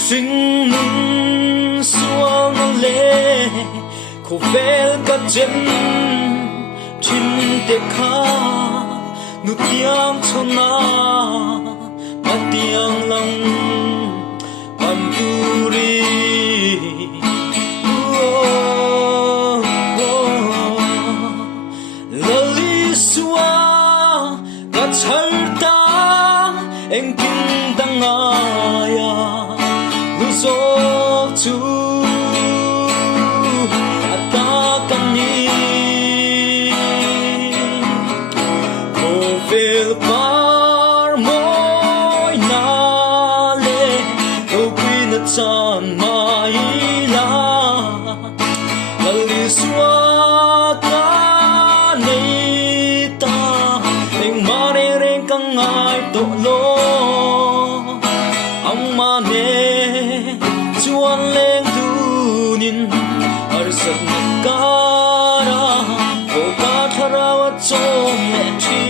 sinh nung xuống lệ khổ về các chân trên tết khá nụ tiếng cho na mà tiếng lòng âm tu đi lali xua các chở ta em kinh tăng aya lu so tu ata kan ni ko fel par moi na le ko queen chan mai la lali xua ka nei ta eng mare reng kang ai to lo amma ne chuan leng tu nin arsat nakara ko ka tharawa chom le thi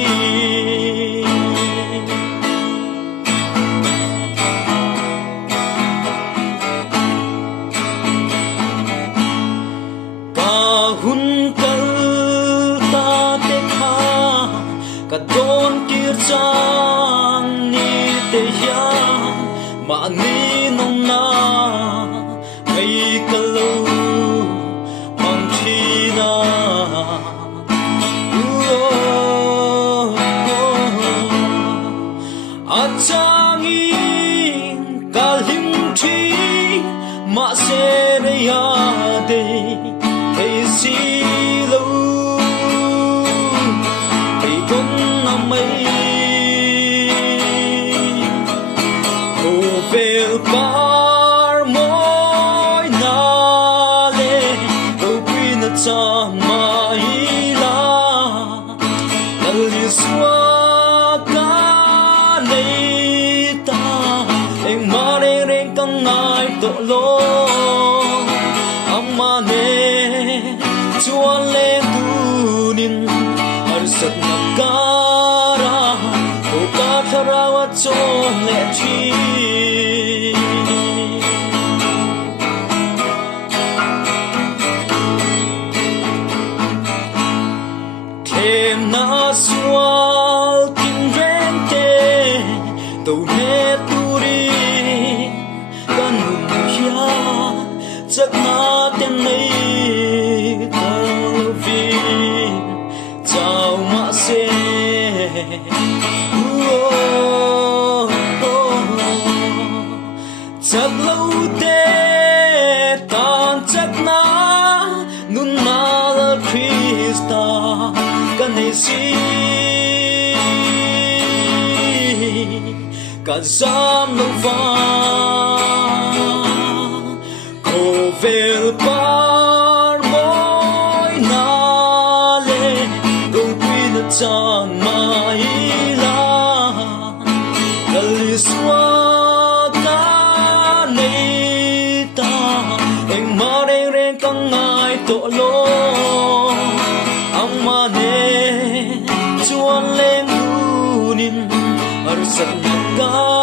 ka hun kal ta te kha ka don kir chang ni te ya mà ni nong na ngày cả lâu mang chi na a chang in cả lim thi mà sẽ đây ya đây thấy si lâu thấy con năm mấy về par moi na le ko queen chan mai la lali xua ka nei ta eng mare reng kang ngai to lo amma ne chuan le tu nin arsat nakara ko ka tharawa chom le thi na sual tin rente to ne turi kan ya chak na ten nei vi chao ma se chak lâu te tan chak na nun na la Krista kan nei si kan zam lo va ko vel par moi na le dong queen chan mai la lali swa ka nei ta eng ma reng kang ngai to lo amma ne chuan leng tu nin arsat nakara